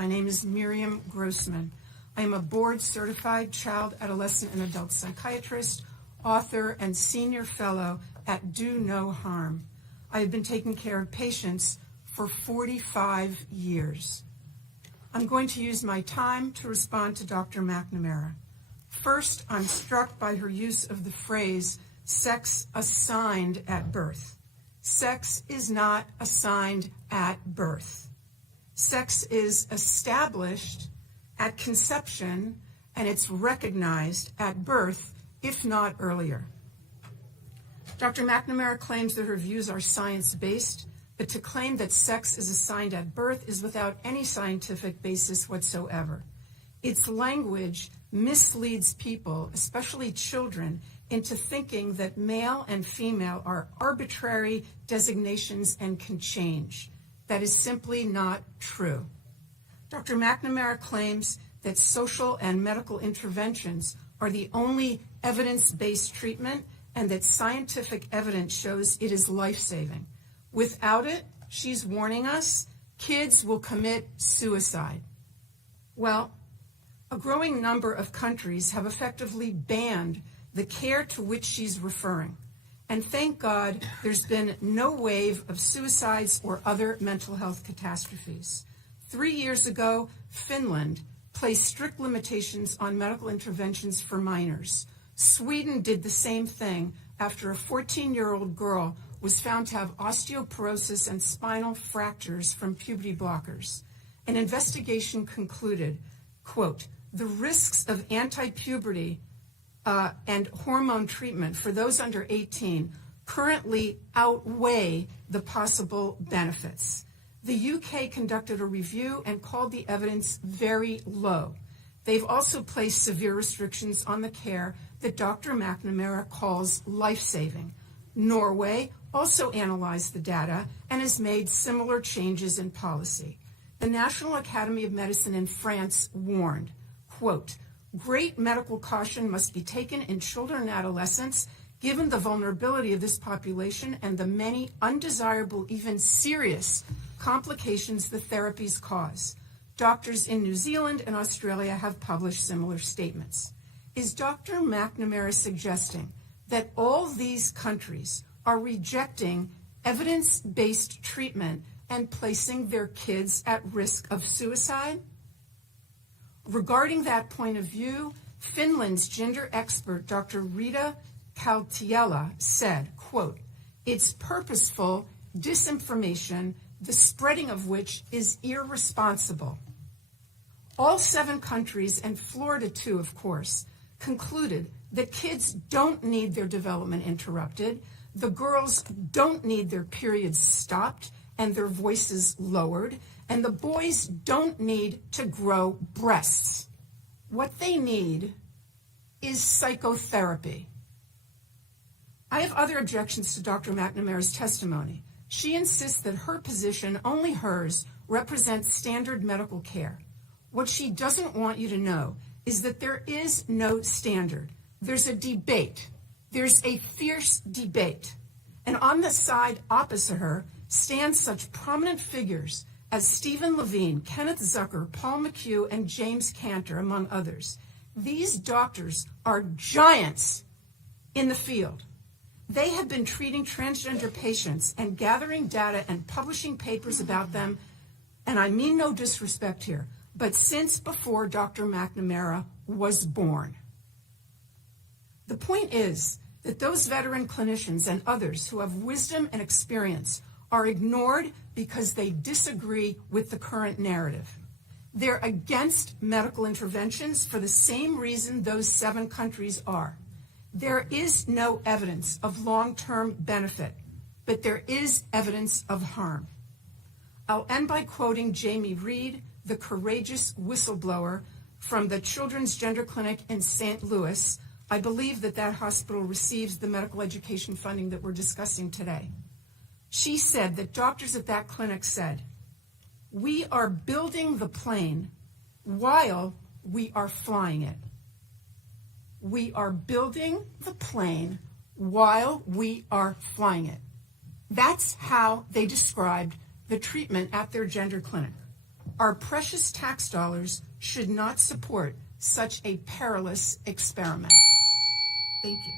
My name is Miriam Grossman. I am a board-certified child, adolescent, and adult psychiatrist, author, and senior fellow at Do No Harm. I have been taking care of patients for 45 years. I'm going to use my time to respond to Dr. McNamara. First, I'm struck by her use of the phrase, sex assigned at birth. Sex is not assigned at birth. Sex is established at conception, and it's recognized at birth, if not earlier. Dr. McNamara claims that her views are science-based, but to claim that sex is assigned at birth is without any scientific basis whatsoever. Its language misleads people, especially children, into thinking that male and female are arbitrary designations and can change. That is simply not true. Dr. McNamara claims that social and medical interventions are the only evidence-based treatment and that scientific evidence shows it is life-saving. Without it, she's warning us, kids will commit suicide. Well, a growing number of countries have effectively banned the care to which she's referring. And thank God there's been no wave of suicides or other mental health catastrophes. 3 years ago, Finland placed strict limitations on medical interventions for minors. Sweden did the same thing after a 14-year-old girl was found to have osteoporosis and spinal fractures from puberty blockers. An investigation concluded, quote, the risks of anti-puberty and hormone treatment for those under 18 currently outweigh the possible benefits. The UK conducted a review and called the evidence very low. They've also placed severe restrictions on the care that Dr. McNamara calls life-saving. Norway also analyzed the data and has made similar changes in policy. The National Academy of Medicine in France warned, quote, great medical caution must be taken in children and adolescents given the vulnerability of this population and the many undesirable, even serious complications the therapies cause. Doctors in New Zealand and Australia have published similar statements. Is Dr. McNamara suggesting that all these countries are rejecting evidence-based treatment and placing their kids at risk of suicide? Regarding that point of view, Finland's gender expert, Dr. Rita Kaltiela, said, quote, it's purposeful disinformation, the spreading of which is irresponsible. All 7 countries, and Florida too, of course, concluded that kids don't need their development interrupted, the girls don't need their periods stopped and their voices lowered, and the boys don't need to grow breasts. What they need is psychotherapy. I have other objections to Dr. McNamara's testimony. She insists that her position, only hers, represents standard medical care. What she doesn't want you to know is that there is no standard. There's a debate. There's a fierce debate. And on the side opposite her stand such prominent figures as Stephen Levine, Kenneth Zucker, Paul McHugh, and James Cantor, among others. These doctors are giants in the field. They have been treating transgender patients and gathering data and publishing papers about them, and I mean no disrespect here, but since before Dr. McNamara was born. The point is that those veteran clinicians and others who have wisdom and experience are ignored because they disagree with the current narrative. They're against medical interventions for the same reason those 7 countries are. There is no evidence of long-term benefit, but there is evidence of harm. I'll end by quoting Jamie Reed, the courageous whistleblower from the Children's Gender Clinic in St. Louis. I believe that hospital receives the medical education funding that we're discussing today. She said that doctors at that clinic said, we are building the plane while we are flying it. We are building the plane while we are flying it. That's how they described the treatment at their gender clinic. Our precious tax dollars should not support such a perilous experiment. Thank you.